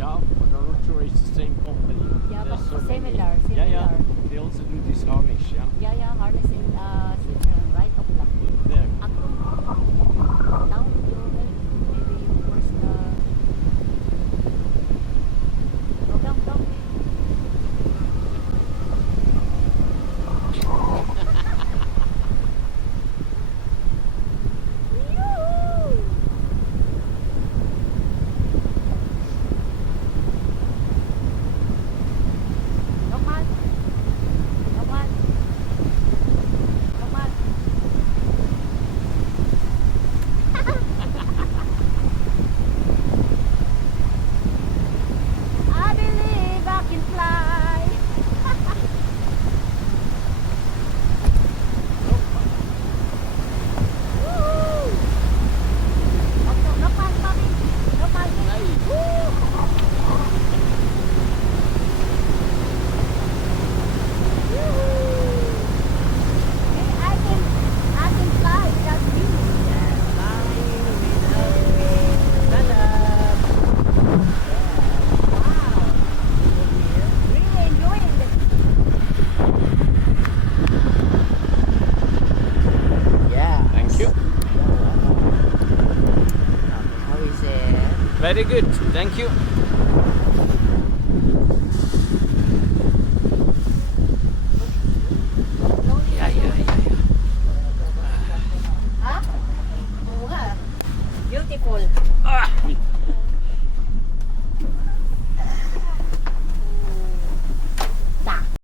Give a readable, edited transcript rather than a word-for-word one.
Yeah, but I'm not sure it's the same company. Yeah, There's but so many. similar. Yeah, yeah. They also do this harness, yeah. Yeah, harnessing Citroen, right? Okay lang. There. Ako, down the road, maybe first, no, down. I believe I can fly. Woo! No pan, mommy. No pan. Woo! I can fly without wings. Wow. Really enjoying this. Yeah. Thank you. How is it? Very good. Thank you. Ha? Oo nga. Beautiful. Ah!